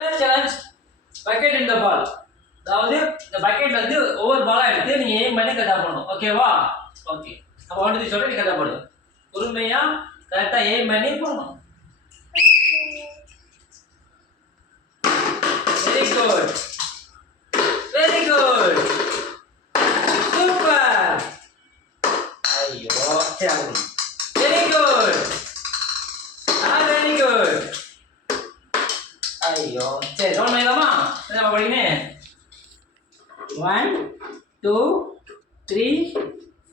Challenge bucket இன் தி பால். அதாவது இந்த பக்கெட்ல வந்து ஒவ்வொரு பாலா எடுத்து நீங்க எய்ம் பண்ணி கரெக்டா பண்ணணும். ஓகேவா? ஓகே. அப்ப 1 2 3 சொல்றேன், நீ கரெக்டா போடு. பொறுமையா கரெக்டா எய்ம் பண்ணி போடணும். Very good. Very good. Super. ஐயோ, சரி. Very good. Very good. ஐயோ, சரி கவுண்ட் பண்ணிடலாமா? என்ன படிக்கணே? 1 2 3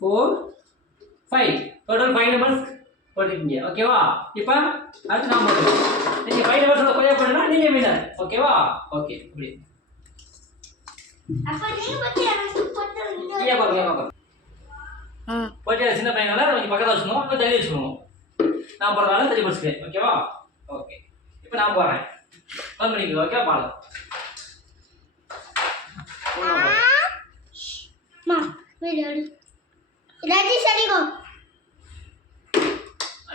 4 5 டோட்டல் 5 நம்பர்ஸ் போட்டுட்டீங்க. ஓகேவா? இப்போ அடுத்து நான் போடுறேன். நீங்க 5 நம்பர்ஸ் குறைய பண்ணா நீங்க வின்னர். ஓகேவா? ஓகே. இப்படி அப்ப நீங்க பத்தி எனக்கு போட்டுறீங்க. நீங்க பாருங்க. போட்டு சின்ன பையனால கொஞ்சம் பக்கத்துல வச்சுக்கணும், கொஞ்சம் தள்ளி வச்சுக்கணும். நான் போறதால தள்ளி வச்சுக்கிறேன். ஓகேவா? ஓகே. இப்போ நான் போறேன். கவுண்ட் பண்ணிக்கோ. ஓகே பாருங்க. மா வீடியோ ரெடி சரி கோ.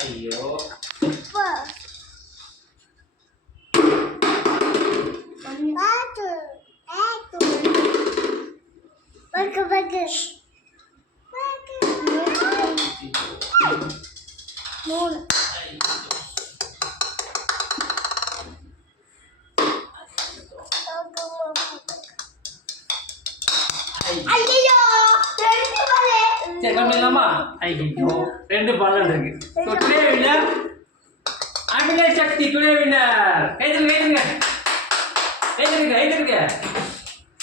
ஐயோ. பக்கு மூணு ஐயோ ரெண்டு பாலே. சரி கவுண்ட் பண்ணலாமா? ஐயோ, 2 பால் இருக்கு. ஸோ டுடே வின்னர் அமிலே சக்தி. Today winner. கைதுங்க.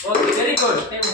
Okay, very good.